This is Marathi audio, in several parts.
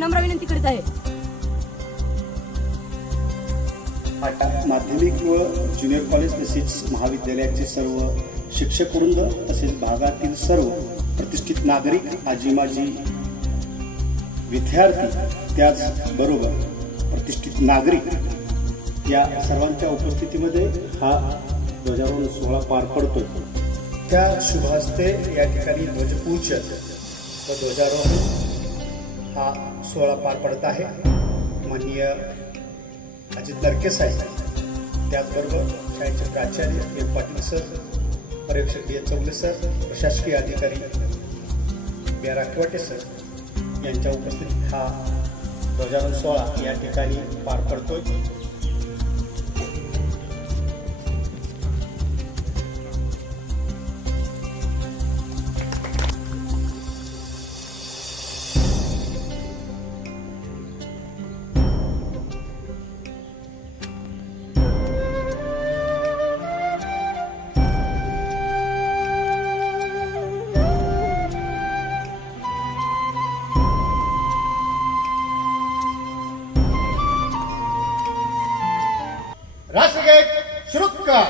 नम्र विनंती करीत आहे. आता माध्यमिक व ज्युनियर कॉलेज तसेच महाविद्यालयाचे सर्व शिक्षक वृंद तसेच भागातील सर्व प्रतिष्ठित नागरिक, आजी माजी विद्यार्थी त्याचबरोबर प्रतिष्ठित नागरिक या सर्वांच्या उपस्थितीमध्ये हा ध्वजारोहण सोहळा पार पडतोय. त्या शुभहस्ते या ठिकाणी ध्वजपूजन व ध्वजारोहण हा सोहळा पार पडत आहे. माननीय अजित नरके साहेब, त्याचबरोबर शाळेचे प्राचार्य एम पाटील सर, पर्यवेक्षक डी चौगले सर, प्रशासकीय अधिकारी बी राखवाटे सर यांच्या उपस्थितीत हा ध्वजारोहण सोहळा या ठिकाणी पार पडतोय. राष्ट्रगीत शुरू करा.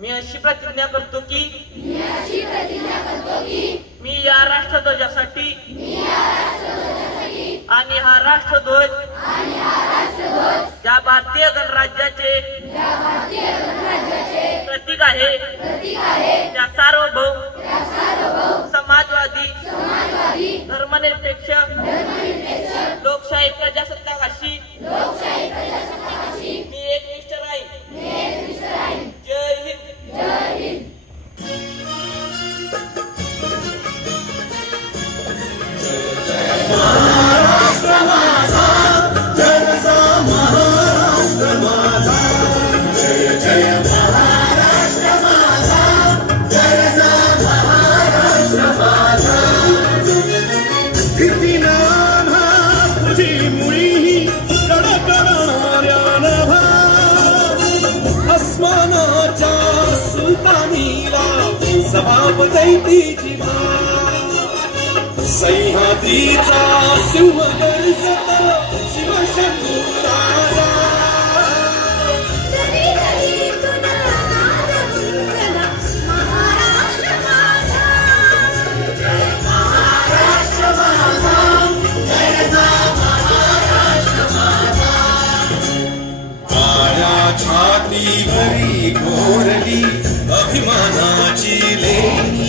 मी अशी प्रतिज्ञा करतो की मी या राष्ट्रध्वजासाठी आणि हा राष्ट्रध्वज त्या भारतीय गणराज्याचे प्रतीक आहे. त्या सार्वभौम समाजवादी धर्मनिरपेक्ष लोकशाही प्रजासत्ताकाशी मी एकनिष्ठ राहील. जय हिंद. जय हिंद. महाराष्ट्र माझा, जय महाराष्ट्र माझा, जय जय महाराष्ट्र माझा, जय महाराष्ट्र माझा. किती नाम तुझी मुळी कडकणाऱ्या नभा, आसमानाच्या सुलतानीला जबाब दैतीची सह्याद्रीचा सिंह गर्जत शिवशंभू राजा. महाराष्ट्र माझा, जय महाराष्ट्र माझा, जय महाराष्ट्र माझा. माझ्या छातीवरी घोरली अभिमानाची लेणी,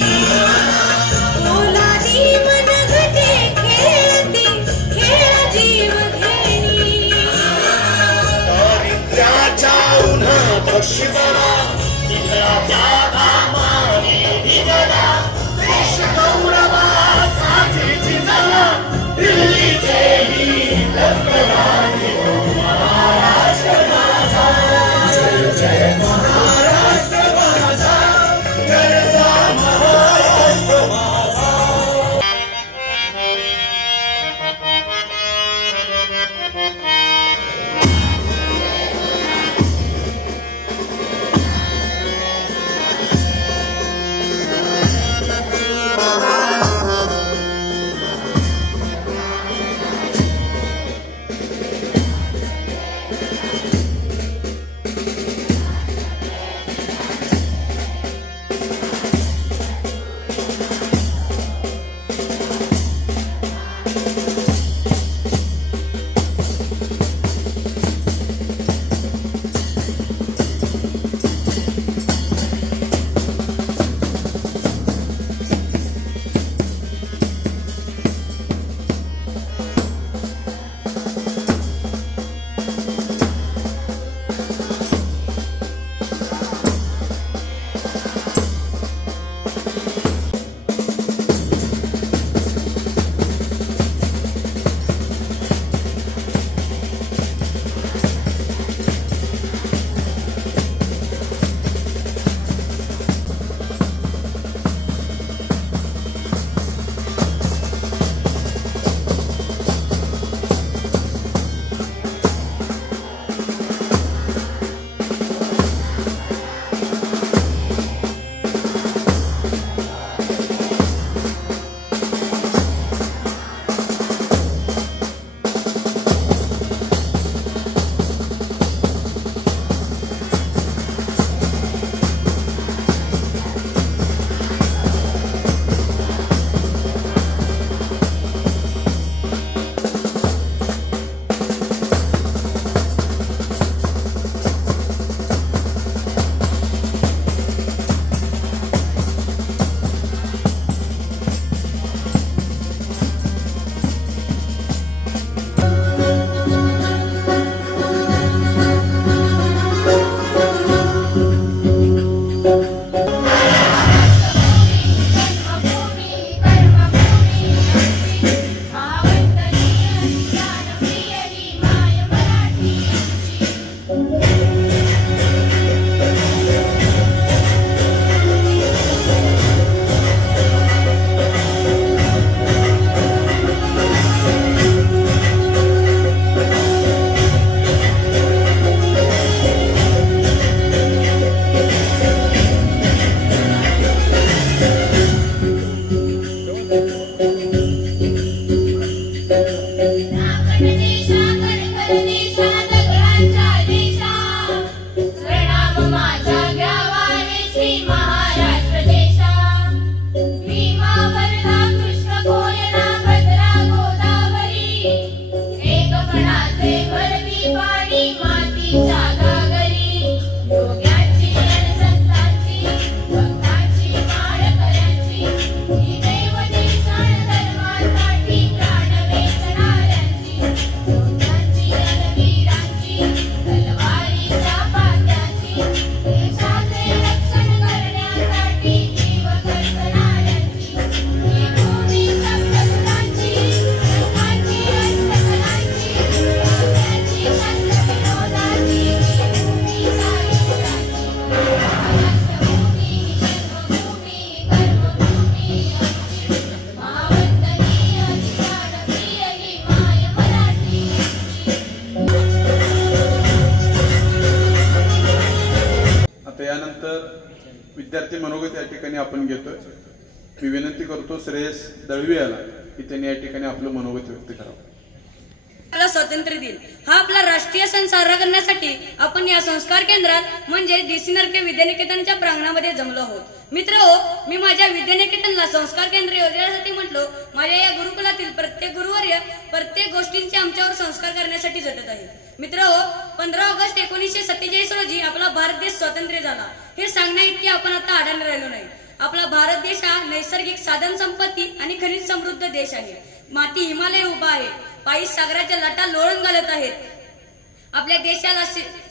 दिशा दगडांच्या दिशा प्रणाम माझा घ्यावा हे श्री महाराष्ट्र देशा भीमा वरदा कृष्ण कोयना भद्रा गोदावरी एकपणाचे भरती पाणी मातीच्या घागरी योग्याची आणि संतांची भक्तांची माळकऱ्यांची ही दैवती सण धर्मासाठी प्राण वेचणाऱ्यांची योद्ध्यांची आणि वीरांची तलवारीच्या पात्यांची देशाचे रक्षण करण्यासाठी जीव खर्चणाऱ्यांची ही भूमी सप्तसुरांची रंगांची अष्टकलांची काव्याची शस्त्रविनोदाची ही भूमी सायुधाची महाराष्ट्रभूमी ही जन्मभूमी कर्मभूमी आमची महावंदनीय प्राणप्रिय ही माय मराठी आता यानंतर विद्यार्थी मनोगत या ठिकाणी आपण घेतोय. मी विनंती करतो श्रेयस दळवी याला की त्यांनी या ठिकाणी आपलं मनोगत व्यक्त करावं. आपला स्वातंत्र्य दिन हा आपला राष्ट्रीय सण साजरा करण्यासाठी आपण या संस्कार केंद्रात म्हणजे डीसी नरके विद्यानिकेतनच्या प्रांगणामध्ये जमलो आहोत. मित्रहो, मी माझ्या विद्यानिकेतनला संस्कार केंद्र योजण्यासाठी म्हटलो. माझ्या या गुरुकुलातील प्रत्येक गुरुवर्य प्रत्येक गोष्टींचे आमच्यावर संस्कार करण्यासाठी झटत आहे. मित्रहो, 15 ऑगस्ट 1947 रोजी आपला भारत देश स्वातंत्र्य झाला. हे सांगण्या इतके आपण आता अडाणी राहिलो नाही. आपला भारत देश हा नैसर्गिक साधन संपत्ती आणि खनिज समृद्ध देश आहे. माती हिमालय उभा आहे. पायी सागराच्या लाटा लोळून घालत आहेत. आपल्या देशाला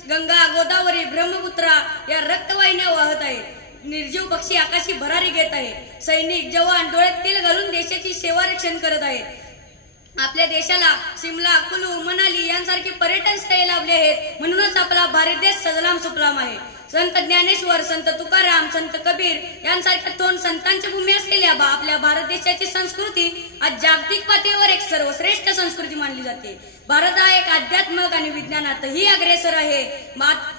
गंगा, गोदावरी, ब्रह्मपुत्रा या रक्तवाहिन्या वाहत आहेत. निर्जीव पक्षी आकाशी भरारी घेत आहेत. सैनिक जवान डोळ्यात तेल घालून देशाची सेवा रक्षण करत आहेत. आपल्या देशाला शिमला, कुलू, मनाली यांसारखी पर्यटन स्थळे लाभली आहेत. म्हणूनच आपला भारत देश सजलाम सुफलाम आहे. संत ज्ञानेश्वर, संत तुकाराम, संत कबीर यांसारख्या थोर संतांची भूमी असलेल्या आपल्या भारत देशाची संस्कृती आज जागतिक पातळीवर एक सर्वश्रेष्ठ संस्कृती मानली जाते. भारत हा एक आध्यात्मिक आणि विज्ञानातही अग्रेसर आहे.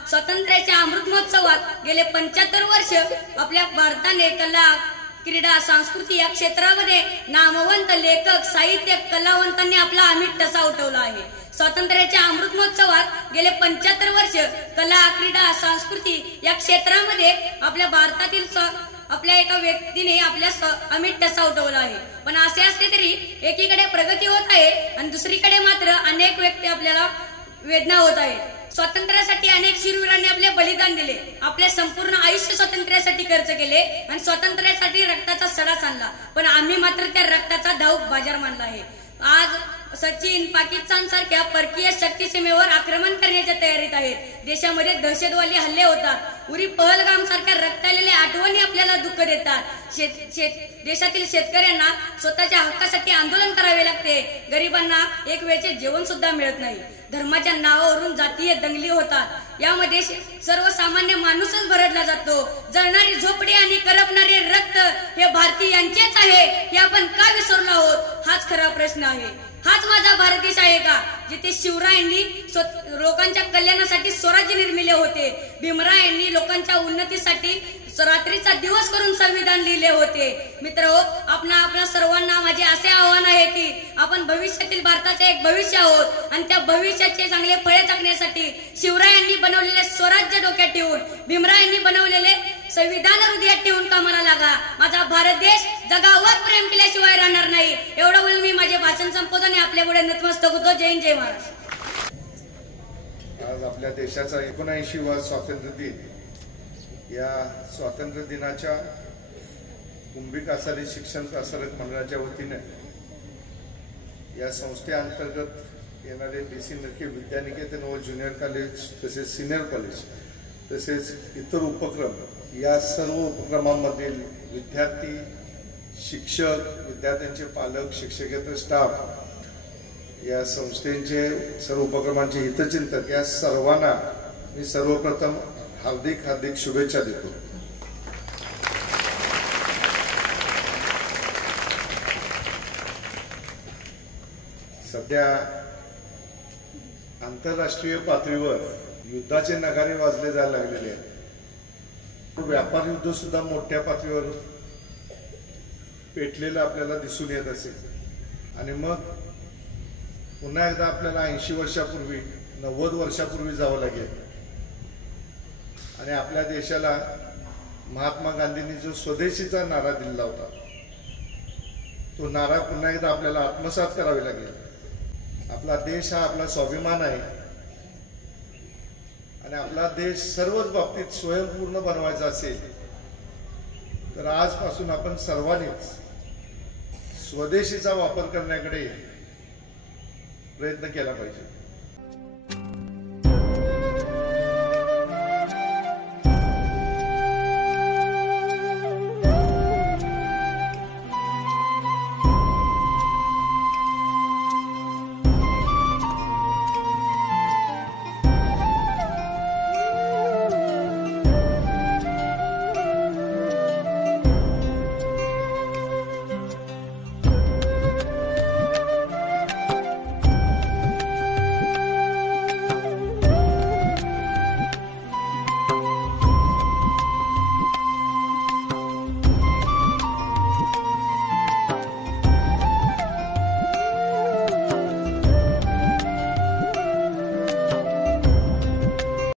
स्वातंत्र्याच्या अमृत महोत्सवात गेले 75 वर्ष आपल्या भारताने कला, क्रीडा, संस्कृती या क्षेत्रामध्ये नामवंत लेखक, साहित्यिक, कलावंतांनी आपला अमिट ठसा उठवला आहे. स्वातंत्र्याच्या अमृत महोत्सवात गेले 75 वर्ष कला, क्रीडा, संस्कृती या क्षेत्रामध्ये आपल्या भारतातील आपल्या एका व्यक्तीने आपल्या अमिट ठसा उठवला आहे. पण असे असले तरी एकीकडे प्रगती होत आहे आणि दुसरीकडे मात्र अनेक व्यक्ती आपल्याला वेदना होत आहेत. स्वातंत्र्यासाठी अनेक शूरवीरांनी आपले बलिदान दिले. आपले संपूर्ण आयुष्य स्वातंत्र्यासाठी खर्च केले आणि स्वातंत्र्यासाठी रक्ताचा सडा सांडला. पण आम्ही मात्र त्या रक्ताचा धाऊक बाजार मानला आहे. आज सचिन, पाकिस्तान सारख्या परकीय शक्ती सीमेवर आक्रमण करण्याच्या तयारीत आहेत. देशामध्ये दहशतवादी हल्ले होतात. उरी पहलगाम सारख्या रक्तालेल्या आठवणी आपल्याला दुःख देतात. देशातील शेतकऱ्यांना स्वतःच्या हक्कासाठी आंदोलन करावे लागते. गरिबांना एक वेळचे जेवण सुद्धा मिळत नाही. धर्माच्या नावावरून जातीय दंगली होतात. यामध्ये सर्वसामान्य माणूसच भरडला जातो. जळणारी झोपडी आणि करपणारे रक्त हे भारतीयांचेच आहे हे आपण का विसरलो आहोत? हाच खरा प्रश्न आहे. हाच माझा भारत देश आहे का जिथे शिवरायांनी लोकांच्या कल्याणासाठी स्वराज्य निर्मिले होते. भीमरायांनी लोकांच्या उन्नतीसाठी रात्रीचा दिवस करून संविधान लिहिले होते. मित्रहो, आपल्या सर्वांना माझे असे आव्हान आहे की आपण भविष्यातील भारताचे एक भविष्य आहोत आणि त्या भविष्याचे चांगले फळे चाकण्यासाठी शिवरायांनी बनवलेले स्वराज्य डोक्यात ठेवून, भीमरायांनी बनवलेले संविधान हृदयात ठेवून कामाला लागा. माझा भारत देश जगावर प्रेम केल्याशिवाय राहणार नाही. एवढं बोलून मी माझे भाषण संपवतो आणि आपल्या पुढे नतमस्तक होतो. जय हिंद, जय महाराष्ट्र. आज आपल्या देशाचा 79वा स्वातंत्र्य दिन. या स्वातंत्र्य दिनाच्या कुंभी कासारी शिक्षण प्रसारक मंडळाच्या वतीने या संस्थेअंतर्गत येणारे डीसी नरके विद्यानिकेतन व ज्युनियर कॉलेज तसेच सिनियर कॉलेज तसेच इतर उपक्रम या सर्व उपक्रमांमधील विद्यार्थी, शिक्षक, विद्यार्थ्यांचे पालक, शिक्षकेतर स्टाफ या संस्थेचे सर्व उपक्रमांचे हितचिंतक या सर्वांना मी सर्वप्रथम हार्दिक शुभेच्छा देतो. सध्या आंतरराष्ट्रीय पातळीवर युद्धाचे नगारे वाजले जायला लागलेले आहेत. व्यापार युद्ध सुद्धा मोठ्या पातळीवर पेटलेलं आपल्याला दिसून येत असेल आणि मग पुन्हा एकदा आपल्याला 80 वर्षापूर्वी 90 वर्षापूर्वी जावं लागेल आणि आपल्या देशाला महात्मा गांधींनी जो स्वदेशीचा नारा दिला होता तो नारा पुन्हा एकदा आपल्याला आत्मसात करावे लागेल. आपला देश हा आपला स्वाभिमान आहे आणि आपला देश सर्वच बाबतीत स्वयंपूर्ण बनवायचा असेल तर आजपासून आपण सर्वांनीच स्वदेशीचा वापर करण्याकडे प्रयत्न केला पाहिजे.